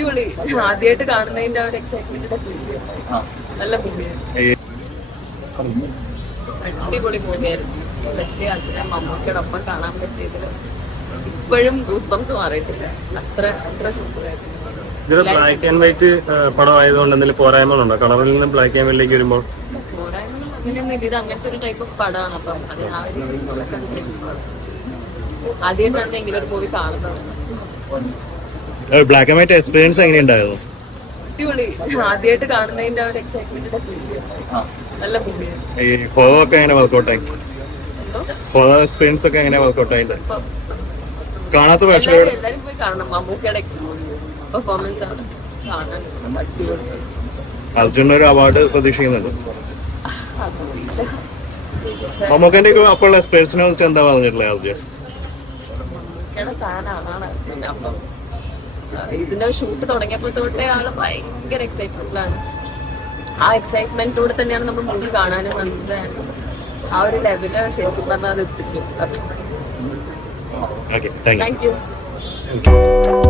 അടിപൊളി. ആദ്യമായിട്ട് കാണുന്നതിന്റെ ഒരു എക്സൈറ്റ്മെന്റിന്റെ നല്ല മൂവിയാണ് അടിപൊളി മൂവിയായിരുന്നു സ്പെഷ്യലി അച്ഛനെ മമ്മൂക്കയുടെ ഒപ്പം കാണാൻ പറ്റിയതിൽ ഇപ്പോഴും ഗൂസ്ബംസ് മാറിയിട്ടില്ല. അത്ര അത്ര സൂപ്പറായിരുന്നു ഇതൊരു ബ്ലാക്ക് ആൻഡ് വൈറ്റ് പടം ആയതുകൊണ്ട് എന്തെങ്കിലും പോരായ്മകളുണ്ടോ? കളറിൽ നിന്ന് ബ്ലാക്ക് ആൻഡ് വൈറ്റിലേക്ക് വരുമ്പോൾ? പോരായ്മകൾ അങ്ങനെയൊന്നും ഇല്ല. ഇത് അങ്ങനത്തെ ഒരു ടൈപ്പ് ഓഫ് പടമാണ്. അപ്പം അത് ആ ഒരു രീതിയിലുള്ള ആദ്യമായിട്ടാണ് ഇങ്ങനെ ഒരു മൂവി കാണുന്നത്. ബ്ലാക്ക് ആൻഡ് വൈറ്റ് എക്സ്പീരിയൻസ് എങ്ങനെയുണ്ടായിരുന്നു? അടിപൊളി. ആദ്യമായിട്ട് കാണുന്നതിന്റെ ഒരു നല്ല മൂവിയാണ് ഈ ഹോളോ ഒക്കെ എങ്ങനെ വർക്ക്ഔട്ട് ആയി? ഹോളോ എക്സ്പീരിയൻസ് ഒക്കെ എങ്ങനെ കാണാത്ത പ്രേക്ഷകരോട് എല്ലാരും പോയി കാണണം. മമ്മൂക്കയുടെ പെർഫോമൻസ് ആണ്. കാണാൻ അടിപൊളി. അർജുന ഒരു അവാർഡ് പ്രതീക്ഷിക്കുന്നുണ്ട്. മമ്മൂക്കന്റെ അപ്പോൾ എക്സ്പീരിയൻസിനെ കുറിച്ച് എന്താ പറഞ്ഞിട്ടുള്ളത് അർജുൻ? ഫാനാണ് അപ്പം ഇതിന്റെ ഷൂട്ട് തുടങ്ങിയപ്പോൾ തൊട്ടേ ആൾ ഭയങ്കര എക്സൈറ്റ്മെന്റിലാണ് ആ എക്സൈറ്റ്മെന്റോടെ തന്നെയാണ് നമ്മൾ മൂവി കാണാനും നമ്മുടെ ആ ഒരു ലെവൽ ശരിക്കും പറഞ്ഞാൽ അത് എത്തിച്ചു okay thank you thank you